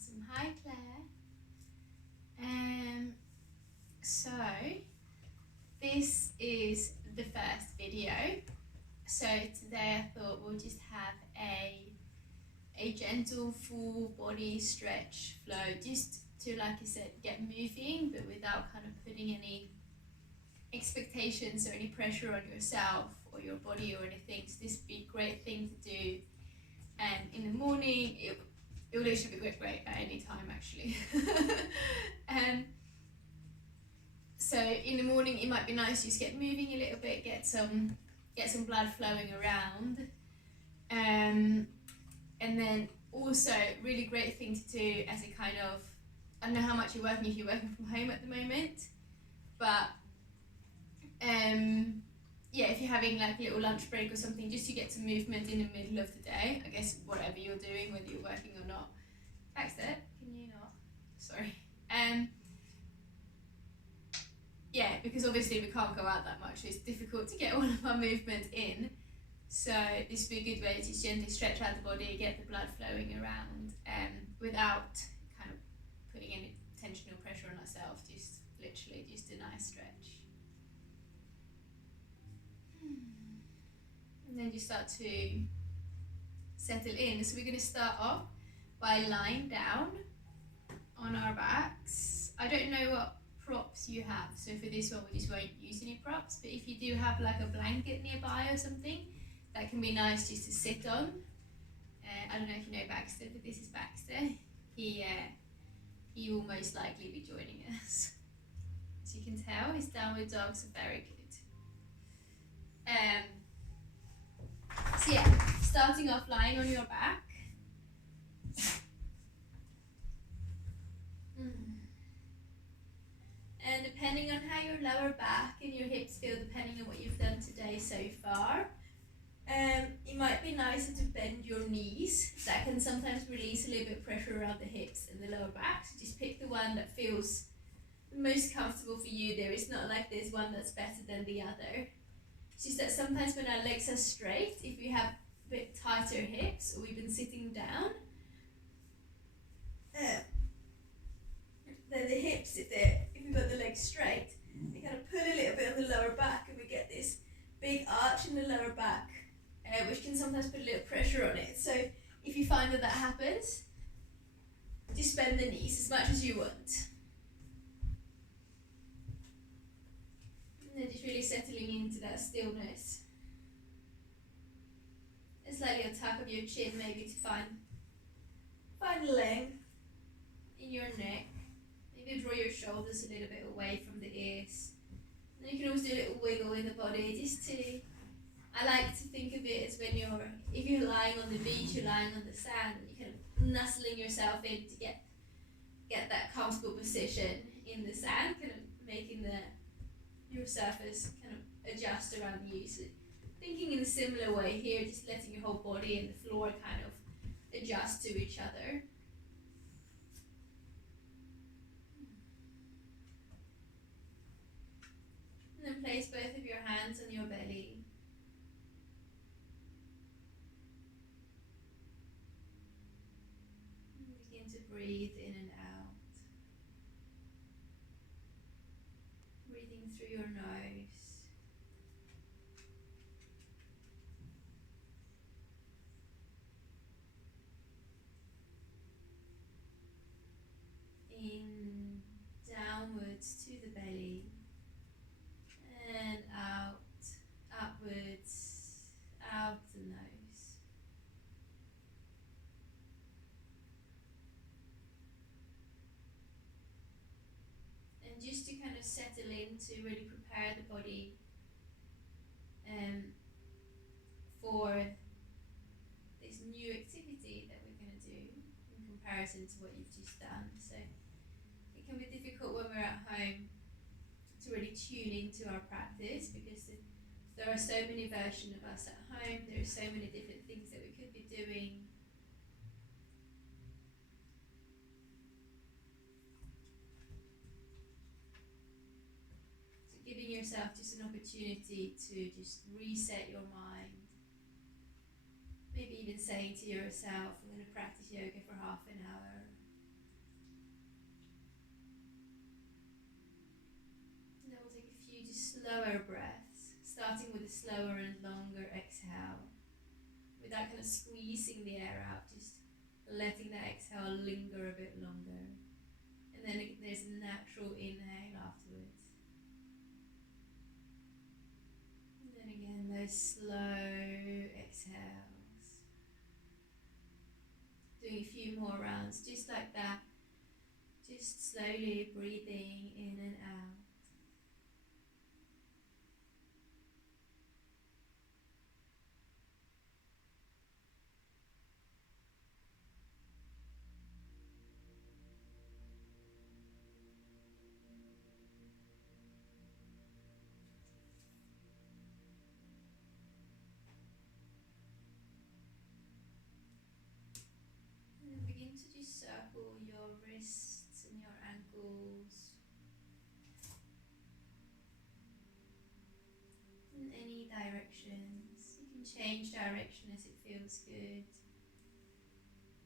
Awesome. Hi, Claire. So this is the first video. So today I thought we'll just have a gentle full body stretch flow, just to, like I said, get moving, but without kind of putting any expectations or any pressure on yourself or your body or anything. So this would be a great thing to do. And in the morning, it will literally be great at any time actually. So in the morning it might be nice to just get moving a little bit, get some blood flowing around. And then also really great thing to do as a kind of, I don't know how much you're working, if you're working from home at the moment, but yeah, if you're having like a little lunch break or something, just to get some movement in the middle of the day, I guess whatever you're doing, whether you're working or not. Baxter, can you not? Sorry. Yeah, because obviously we can't go out that much, so it's difficult to get all of our movement in. So this would be a good way to just gently stretch out the body, get the blood flowing around, without kind of putting any tension or pressure on ourselves, just literally just a nice stretch. And then you start to settle in. So we're going to start off by lying down on our backs. I don't know what props you have, so for this one we just won't use any props, but if you do have like a blanket nearby or something, that can be nice just to sit on. I don't know if you know Baxter, but this is Baxter. He will most likely be joining us. As you can tell, his downward dogs are very good. So yeah, starting off lying on your back. And depending on how your lower back and your hips feel, depending on what you've done today so far, it might be nicer to bend your knees. That can sometimes release a little bit of pressure around the hips and the lower back. So just pick the one that feels the most comfortable for you there. It's not like there's one that's better than the other. It's just that sometimes when our legs are straight, if we have a bit tighter hips or we've been sitting down, then the hips, if we've got the legs straight, they kind of pull a little bit on the lower back and we get this big arch in the lower back, which can sometimes put a little pressure on it. So if you find that happens, just bend the knees as much as you want. And then just really settling into that stillness. And slightly on top of your chin, maybe to find length in your neck. Maybe draw your shoulders a little bit away from the ears. And you can always do a little wiggle in the body, just to, I like to think of it as when if you're lying on the beach, you're lying on the sand, you're kind of nuzzling yourself in to get that comfortable position in the sand, kind of making your surface kind of adjust around you. So thinking in a similar way here, just letting your whole body and the floor kind of adjust to each other. And then place both of your hands on your belly. And begin to breathe in and out. Breathing through your nose. In downwards to the belly. And out, upwards, out the nose. And just to kind of settle in, to really prepare the body for this new activity that we're going to do in comparison to what you've just done. So it can be difficult when we're at home to really tune into our practice, because there are so many versions of us at home, there are so many different things that we could be doing. So giving yourself just an opportunity to just reset your mind. Maybe even saying to yourself, I'm going to practice yoga for half an hour. slower breaths, starting with a slower and longer exhale, without kind of squeezing the air out, just letting that exhale linger a bit longer. And then there's a natural inhale afterwards. And then again, those slow exhales. Doing a few more rounds, just like that. Just slowly breathing in and out. And begin to just circle your wrists and your ankles in any directions. You can change direction as it feels good.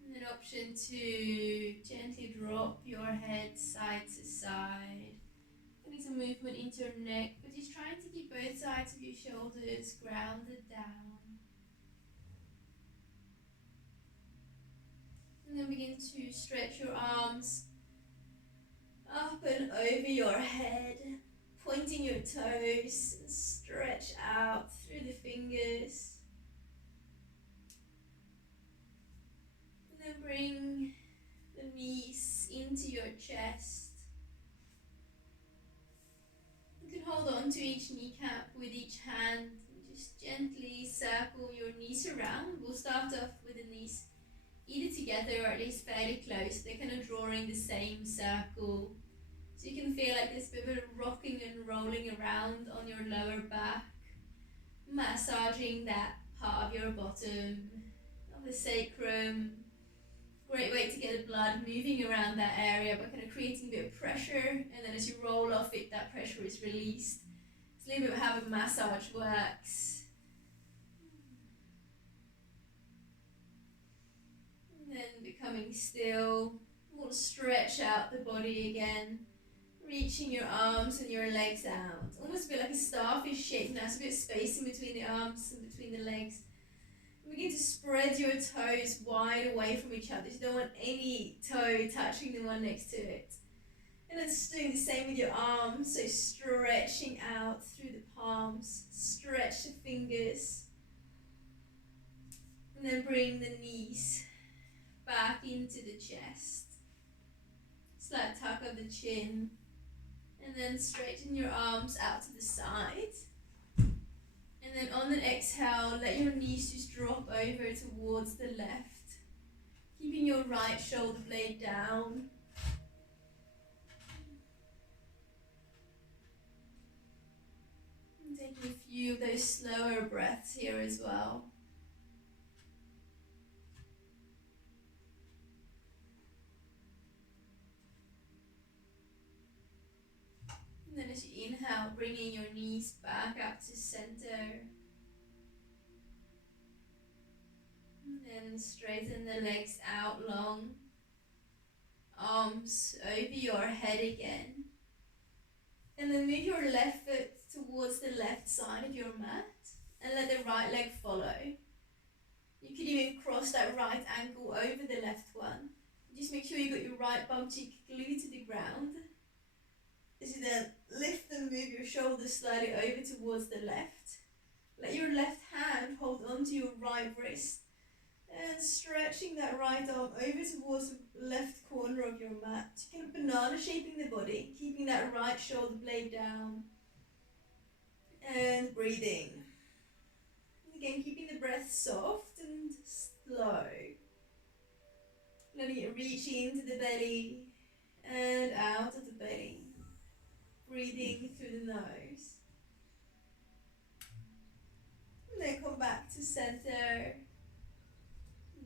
And an option to gently drop your head side to side. Getting some movement into your neck, but just trying to keep both sides of your shoulders grounded down. And then begin to stretch your arms up and over your head, pointing your toes, and stretch out through the fingers. And then bring the knees into your chest. You can hold on to each kneecap with each hand and just gently circle your knees around. We'll start off with the knees either together or at least fairly close. They're kind of drawing the same circle. So you can feel like there's a bit of rocking and rolling around on your lower back, massaging that part of your bottom, of the sacrum. Great way to get the blood moving around that area by kind of creating a bit of pressure, and then as you roll off it, that pressure is released. It's a little bit of how a massage works. And then becoming still, we'll stretch out the body again, reaching your arms and your legs out. Almost a bit like a starfish shape now, so a bit of space in between the arms and between the legs. Begin to spread your toes wide away from each other. You don't want any toe touching the one next to it. And then just doing the same with your arms, so stretching out through the palms, stretch the fingers. And then bring the knees back into the chest. Slight tuck of the chin. And then straighten your arms out to the side. And then on an exhale, let your knees just drop over towards the left, keeping your right shoulder blade down. And taking a few of those slower breaths here as well. And then as you inhale, bringing your knees back up to center. And then straighten the legs out long. Arms over your head again. And then move your left foot towards the left side of your mat. And let the right leg follow. You could even cross that right ankle over the left one. Just make sure you got your right bum cheek glued to the ground. As you then lift and move your shoulders slightly over towards the left. Let your left hand hold onto your right wrist. And stretching that right arm over towards the left corner of your mat. Kind of banana shaping the body, keeping that right shoulder blade down. And breathing. Again, keeping the breath soft and slow. Letting it reach into the belly and out of the belly. Breathing through the nose. And then come back to center.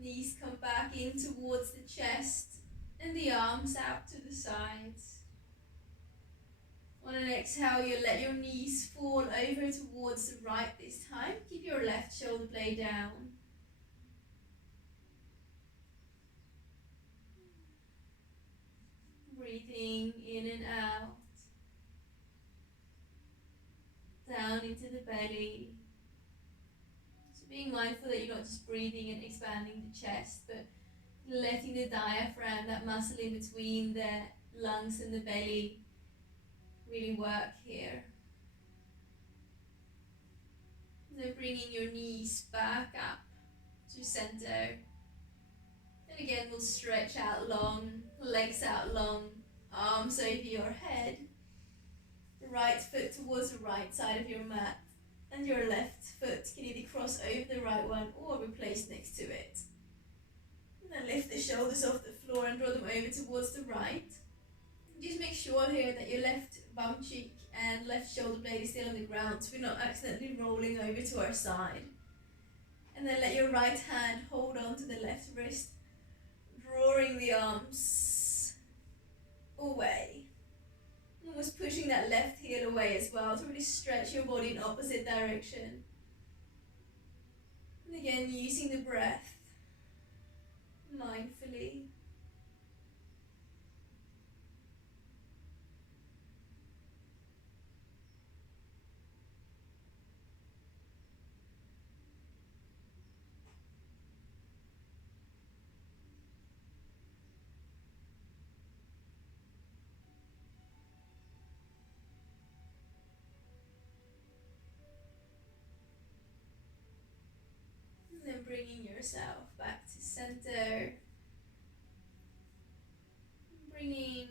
Knees come back in towards the chest and the arms out to the sides. On an exhale, you let your knees fall over towards the right this time. Keep your left shoulder blade down. Breathing in and out. into the belly. So being mindful that you're not just breathing and expanding the chest, but letting the diaphragm, that muscle in between the lungs and the belly, really work here. And then bringing your knees back up to center. And again, we'll stretch out long, legs out long, arms over your head. The right foot towards the right side of your mat, and your left foot can either cross over the right one or be placed next to it. And then lift the shoulders off the floor and draw them over towards the right. Just make sure here that your left bum cheek and left shoulder blade is still on the ground, so we're not accidentally rolling over to our side. And then let your right hand hold on to the left wrist, drawing the arms away. Almost pushing that left heel away as well to really stretch your body in opposite direction. And again, using the breath mindfully. And then bringing yourself back to center. Bringing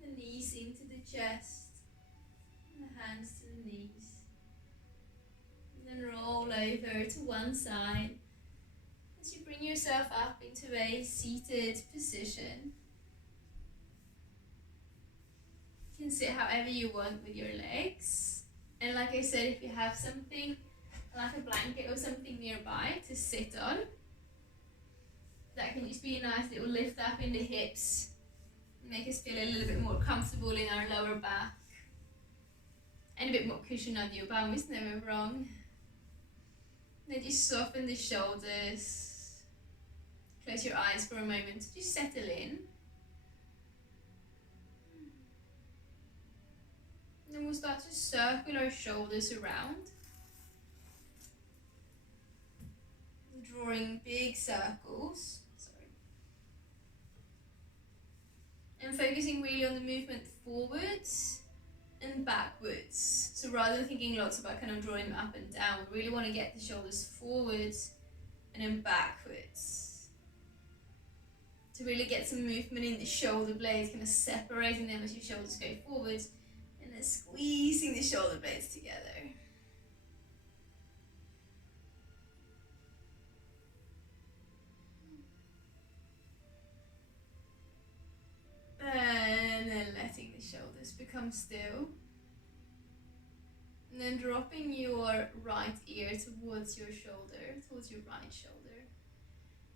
the knees into the chest, and the hands to the knees. And then roll over to one side as you bring yourself up into a seated position. You can sit however you want with your legs. And like I said, if you have something like a blanket or something nearby to sit on, that can just be a nice little lift up in the hips. Make us feel a little bit more comfortable in our lower back. And a bit more cushion under your bum is never wrong. Then just soften the shoulders. Close your eyes for a moment. Just settle in. And then we'll start to circle our shoulders around. Drawing big circles. And focusing really on the movement forwards and backwards. So rather than thinking lots about kind of drawing them up and down, we really want to get the shoulders forwards and then backwards. To really get some movement in the shoulder blades, kind of separating them as your shoulders go forwards, and then squeezing the shoulder blades together. And then letting the shoulders become still. And then dropping your right ear towards your shoulder, towards your right shoulder.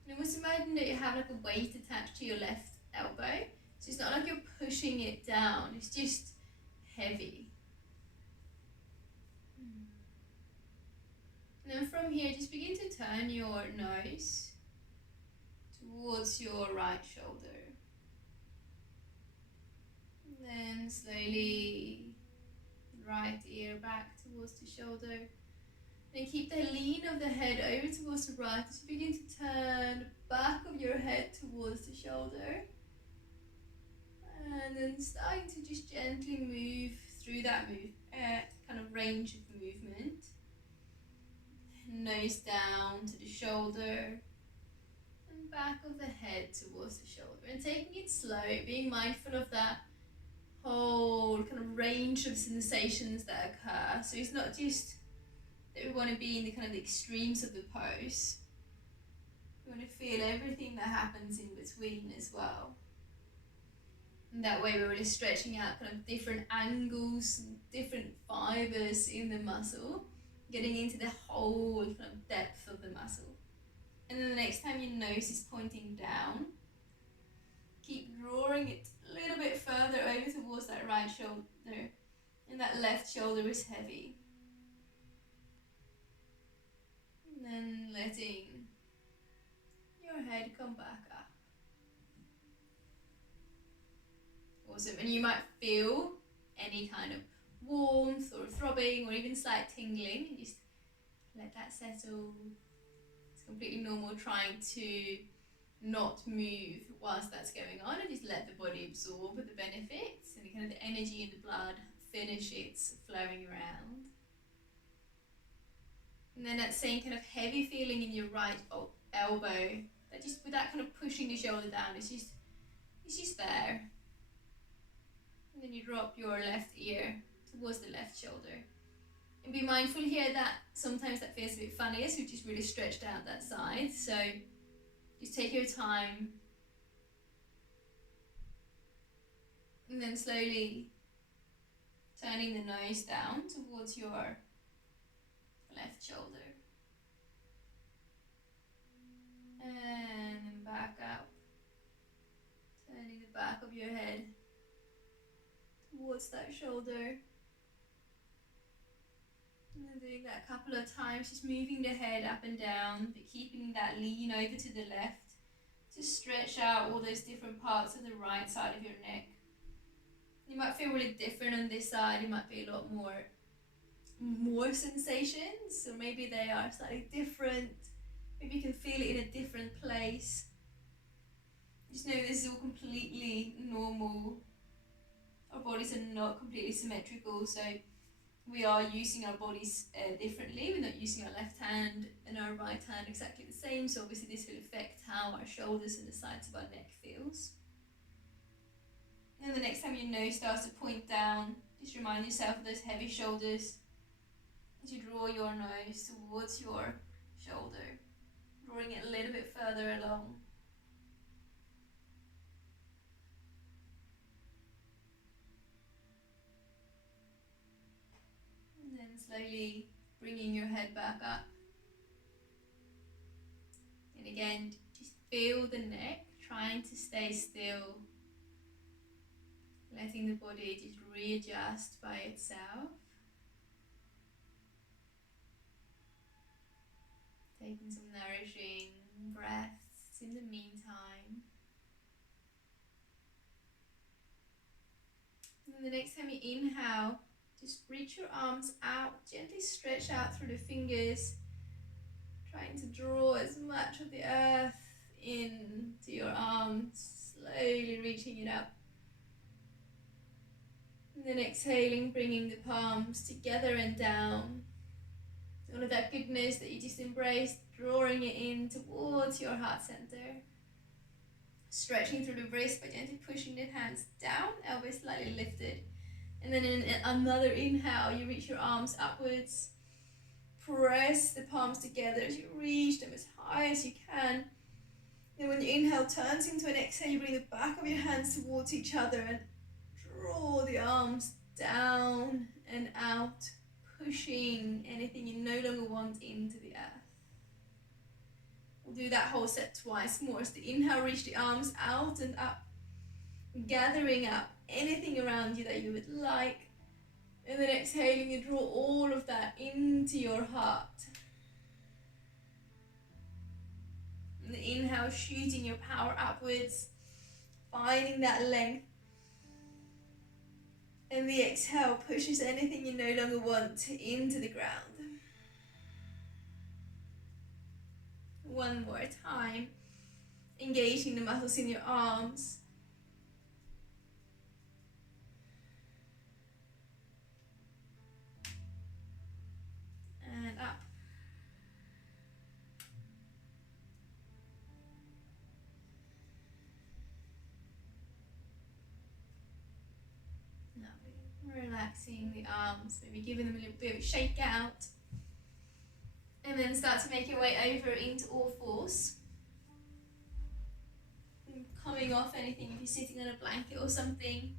And almost imagine that you have like a weight attached to your left elbow. So it's not like you're pushing it down, it's just heavy. And then from here, just begin to turn your nose towards your right shoulder. Then slowly, right ear back towards the shoulder. Then keep the lean of the head over towards the right as you begin to turn the back of your head towards the shoulder. And then starting to just gently move through that kind of range of movement. Nose down to the shoulder. And back of the head towards the shoulder. And taking it slow, being mindful of that whole kind of range of sensations that occur. So it's not just that we want to be in the kind of the extremes of the pose. We want to feel everything that happens in between as well. And that way we're really stretching out kind of different angles, different fibers in the muscle, getting into the whole kind of depth of the muscle. And then the next time your nose is pointing down, keep drawing it a little bit further over towards that right shoulder, and that left shoulder is heavy. And then letting your head come back up. Awesome. And you might feel any kind of warmth or throbbing or even slight tingling, and just let that settle. It's completely normal trying to not move whilst that's going on, and just let the body absorb the benefits and kind of the energy in the blood finish its flowing around. And then that same kind of heavy feeling in your right elbow, that just with that kind of pushing the shoulder down, it's just there. And then you drop your left ear towards the left shoulder. And be mindful here that sometimes that feels a bit funny as we've just really stretched out that side. So just take your time. And then slowly turning the nose down towards your left shoulder. And then back up. Turning the back of your head towards that shoulder. And then doing that a couple of times, just moving the head up and down, but keeping that lean over to the left. Just stretch out all those different parts of the right side of your neck. You might feel really different on this side. It might be a lot more sensations, or maybe they are slightly different. Maybe you can feel it in a different place. Just know this is all completely normal. Our bodies are not completely symmetrical, so we are using our bodies differently. We're not using our left hand and our right hand exactly the same, so obviously this will affect how our shoulders and the sides of our neck feels. And the next time your nose starts to point down, just remind yourself of those heavy shoulders as you draw your nose towards your shoulder, drawing it a little bit further along. And then slowly bringing your head back up. And again, just feel the neck, trying to stay still. Letting the body just readjust by itself. Taking some nourishing breaths in the meantime. And the next time you inhale, just reach your arms out, gently stretch out through the fingers, trying to draw as much of the earth into your arms, slowly reaching it up. And then exhaling, bringing the palms together and down. All of that goodness that you just embraced, drawing it in towards your heart center. Stretching through the wrist by gently pushing the hands down, elbows slightly lifted. And then in another inhale, you reach your arms upwards. Press the palms together as you reach them as high as you can. Then when your inhale turns into an exhale, you bring the back of your hands towards each other and draw the arms down and out, pushing anything you no longer want into the earth. We'll do that whole set twice more. As the inhale, reach the arms out and up, gathering up anything around you that you would like. And then exhaling, you draw all of that into your heart. And the inhale, shooting your power upwards, finding that length. And the exhale pushes anything you no longer want into the ground. One more time, engaging the muscles in your arms. And up. Lovely. Relaxing the arms, maybe giving them a little bit of a shake out. And then start to make your way over into all fours. And coming off anything if you're sitting on a blanket or something.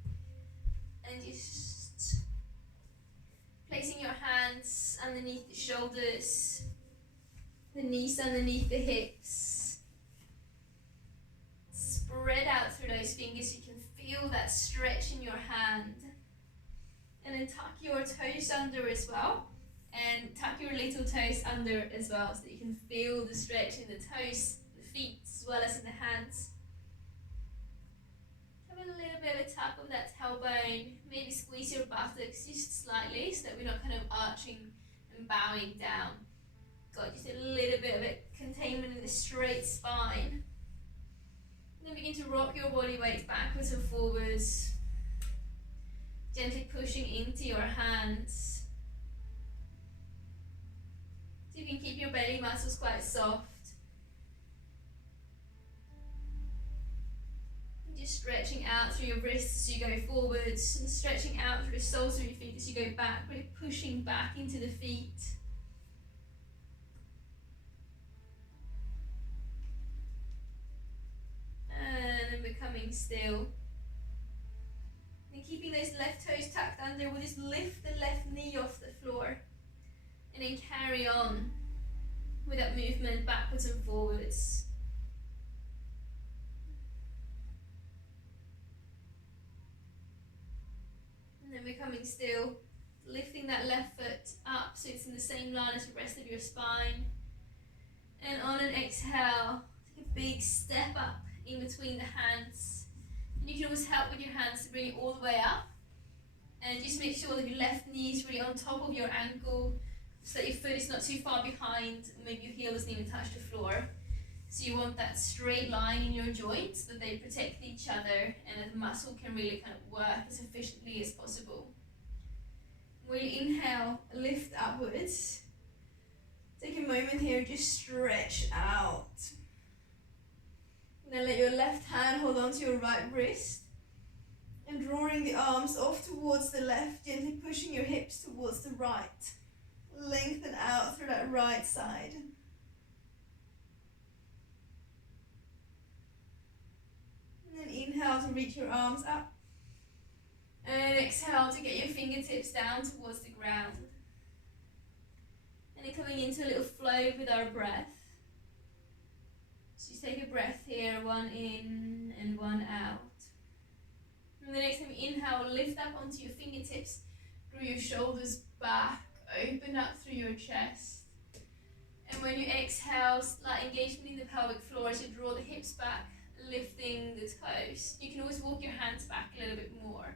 And just placing your hands underneath the shoulders, the knees underneath the hips. Spread out through those fingers so you can feel that stretch in your hand. And then tuck your toes under as well. And tuck your little toes under as well so that you can feel the stretch in the toes, the feet, as well as in the hands. Have a little bit of a tap of that tailbone, Maybe squeeze your buttocks just slightly so that we're not kind of arching and bowing down. Got just a little bit of a containment in the straight spine. And then begin to rock your body weight backwards and forwards, gently pushing into your hands. So you can keep your belly muscles quite soft. And just stretching out through your wrists as you go forwards, and stretching out through the soles of your feet as you go back, really pushing back into the feet. And then becoming still. And keeping those left toes tucked under, we'll just lift the left knee off the floor. And then carry on with that movement backwards and forwards. And then becoming still, lifting that left foot up so it's in the same line as the rest of your spine. And on an exhale, take a big step up in between the hands. And you can always help with your hands to bring it all the way up. And just make sure that your left knee is really on top of your ankle, so that your foot is not too far behind, maybe your heel doesn't even touch the floor. So you want that straight line in your joints, so that they protect each other and that the muscle can really kind of work as efficiently as possible. When you inhale, lift upwards. Take a moment here, just stretch out. And then let your left hand hold on to your right wrist. And drawing the arms off towards the left, gently pushing your hips towards the right. Lengthen out through that right side. And then inhale to reach your arms up. And exhale to get your fingertips down towards the ground. And then coming into a little flow with our breath. So just take a breath here, one in and one out. And the next time you inhale, lift up onto your fingertips, draw your shoulders back, open up through your chest. And when you exhale, slight engagement in the pelvic floor as you draw the hips back, lifting the toes. You can always walk your hands back a little bit more.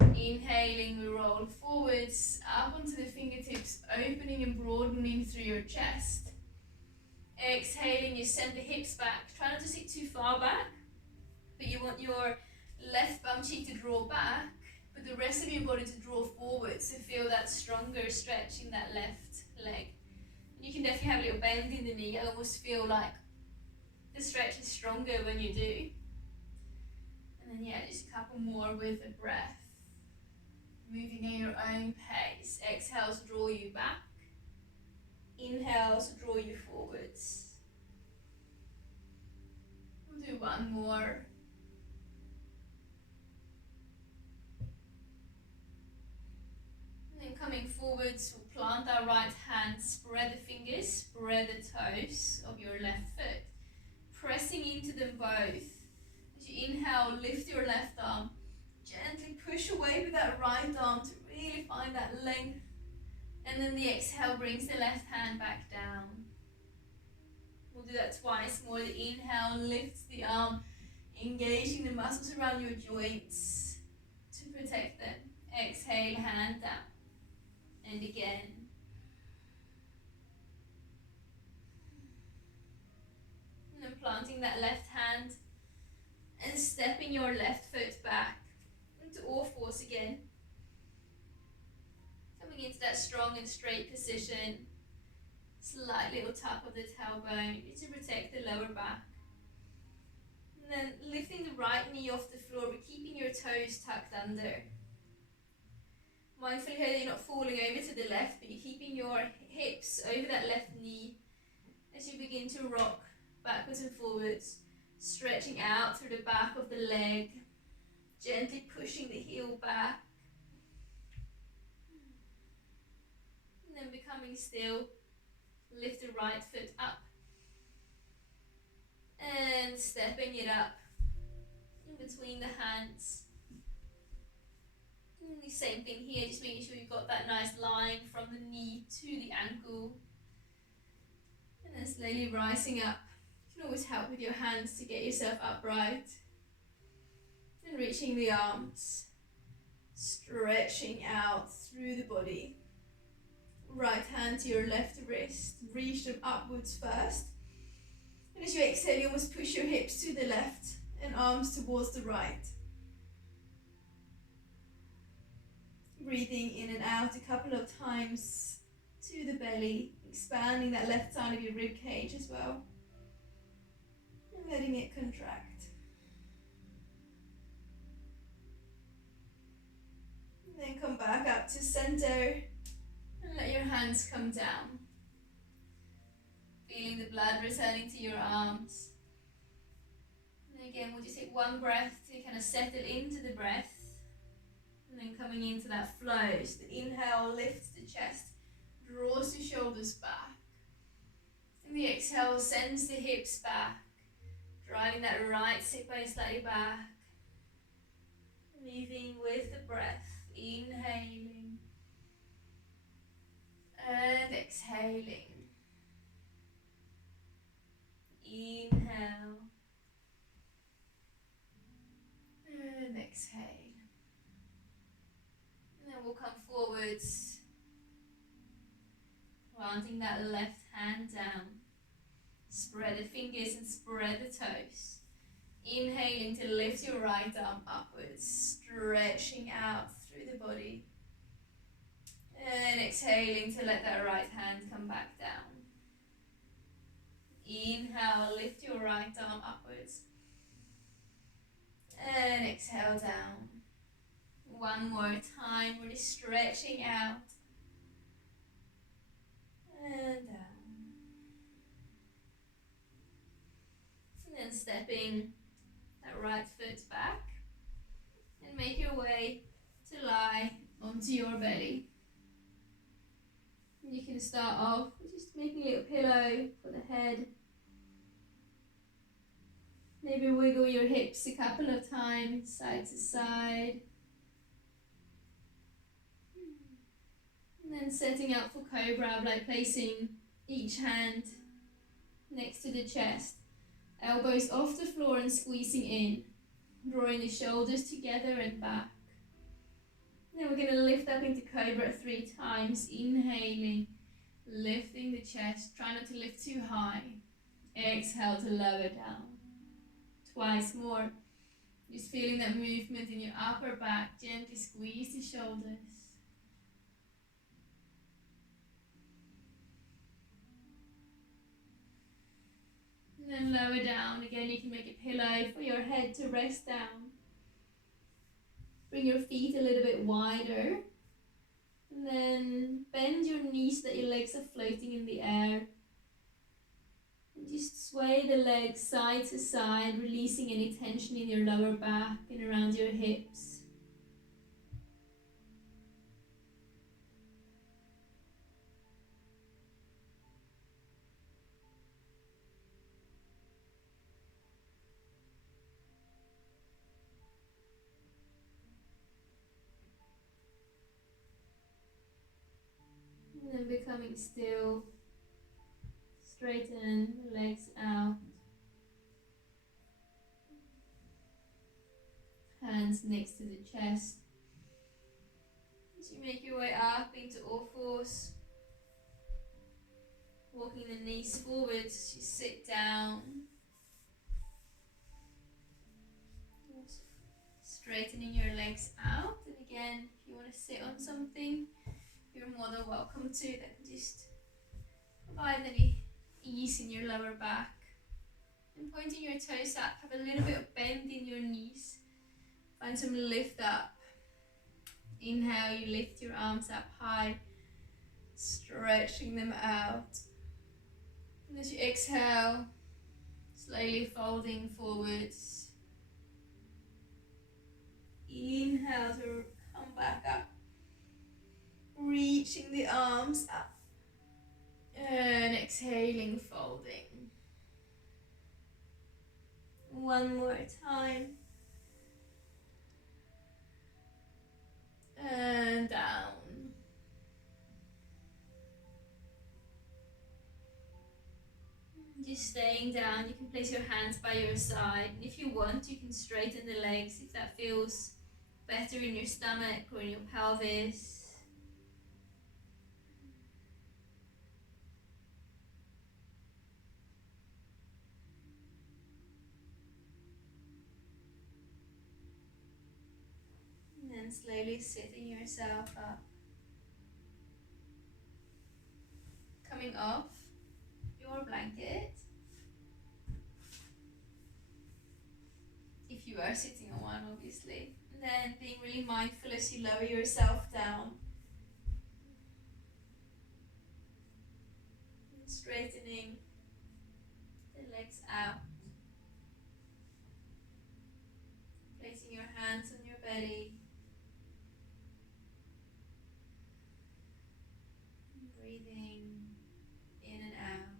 Inhaling, we roll forwards, up onto the fingertips, opening and broadening through your chest. Exhaling, you send the hips back. Try not to sit too far back, but you want your left bum cheek to draw back, but the rest of your body to draw forward, so feel that stronger stretch in that left leg. And you can definitely have a little bend in the knee. I almost feel like the stretch is stronger when you do. And then just a couple more with the breath. Moving at your own pace. Exhales draw you back. Inhales draw you forwards. We'll do one more. And then coming forwards, we'll plant our right hand, spread the fingers, spread the toes of your left foot. Pressing into them both. As you inhale, lift your left arm. Gently push away with that right arm to really find that length. And then the exhale brings the left hand back down. We'll do that twice more. The inhale lifts the arm, engaging the muscles around your joints to protect them. Exhale, hand down. And again. And then planting that left hand and stepping your left foot back into all fours again. Coming into that strong and straight position. Slight little tuck of the tailbone to protect the lower back. And then lifting the right knee off the floor, but keeping your toes tucked under. Mindful here that you're not falling over to the left, but you're keeping your hips over that left knee as you begin to rock backwards and forwards, stretching out through the back of the leg, gently pushing the heel back. And then becoming still, lift the right foot up and stepping it up in between the hands. And the same thing here, just making sure you've got that nice line from the knee to the ankle. And then slowly rising up. You can always help with your hands to get yourself upright. And reaching the arms. Stretching out through the body. Right hand to your left wrist. Reach them upwards first. And as you exhale, you almost push your hips to the left and arms towards the right. Breathing in and out a couple of times to the belly, expanding that left side of your rib cage as well. And letting it contract. And then come back up to center and let your hands come down. Feeling the blood returning to your arms. And again, we'll just take one breath to kind of settle into the breath. And then coming into that flow. So the inhale lifts the chest, draws the shoulders back. And the exhale sends the hips back, driving that right sit bone slightly back. Moving with the breath, inhaling and exhaling. Inhale and exhale. And then we'll come forwards, planting that left hand down. Spread the fingers and spread the toes. Inhaling to lift your right arm upwards, stretching out through the body. And exhaling to let that right hand come back down. Inhale, lift your right arm upwards. And exhale down. One more time, really stretching out. And down. And then stepping that right foot back. And make your way to lie onto your belly. You can start off with just making a little pillow for the head. Maybe wiggle your hips a couple of times, side to side. And then setting up for cobra by placing each hand next to the chest. Elbows off the floor and squeezing in. Drawing the shoulders together and back. Then we're going to lift up into cobra 3 times. Inhaling, lifting the chest. Try not to lift too high. Exhale to lower down. Twice more. Just feeling that movement in your upper back. Gently squeeze the shoulders. And then lower down. Again, you can make a pillow for your head to rest down. Bring your feet a little bit wider. And then bend your knees so that your legs are floating in the air. And just sway the legs side to side, releasing any tension in your lower back and around your hips. And then becoming still. Straighten the legs out. Hands next to the chest. As you make your way up into all fours. Walking the knees forwards, you sit down. Straightening your legs out. And again, if you want to sit on something, you're more than welcome to. That can just provide any ease in your lower back. And pointing your toes up, have a little bit of bend in your knees. Find some lift up. Inhale, you lift your arms up high, stretching them out. And as you exhale, slowly folding forwards. Inhale to come back up. Reaching the arms up. And exhaling, folding. One more time. And down. Just staying down. You can place your hands by your side. And if you want, you can straighten the legs if that feels better in your stomach or in your pelvis. And then slowly sitting yourself up. Coming off your blanket. If you are sitting on one, obviously. And then being really mindful as you lower yourself down. And straightening the legs out. Placing your hands on your belly. Breathing in and out.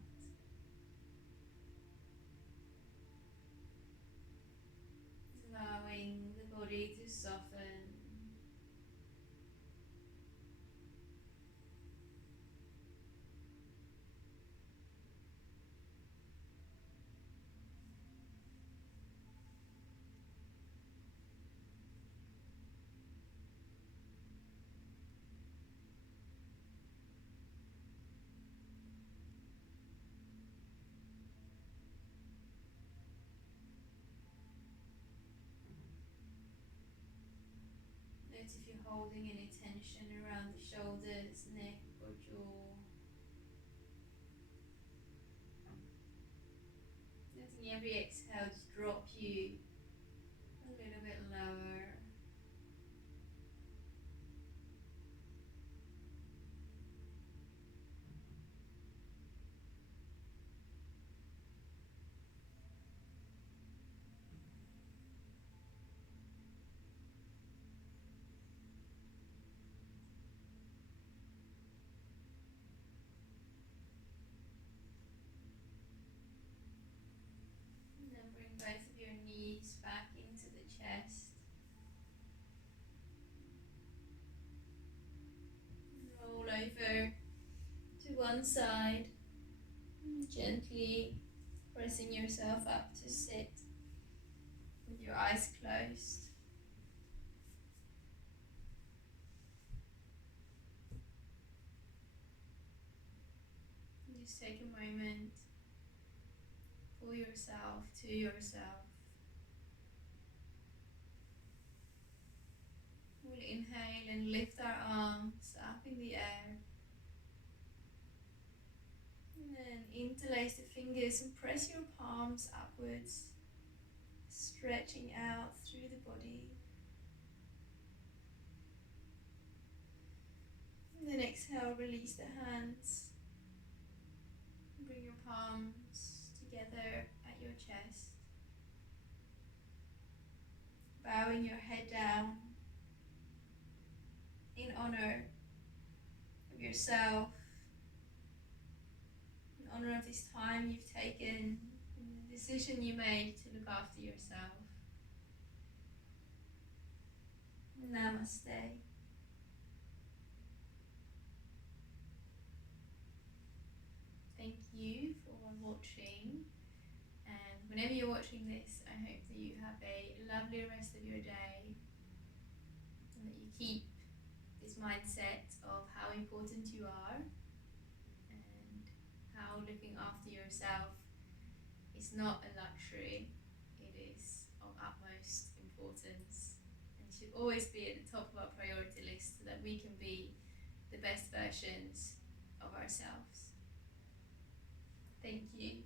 Allowing the body to soften. Note if you're holding any tension around the shoulders, neck or jaw. Letting every exhale just drop you a little bit lower. And then bring both of your knees back into the chest. Roll over to one side, gently pressing yourself up to sit with your eyes closed. Just take a moment for yourself, to yourself. We'll inhale and lift our arms up in the air. And then interlace the fingers and press your palms upwards, stretching out through the body. And then exhale, release the hands. Bring your palms together at your chest. Bowing your head down in honor of yourself, in honor of this time you've taken, and the decision you made to look after yourself. Namaste. Thank you for watching, and whenever you're watching this, I hope that you have a lovely rest of your day and that you keep this mindset of how important you are and how looking after yourself is not a luxury, it is of utmost importance and should always be at the top of our priority list so that we can be the best versions of ourselves. Thank you.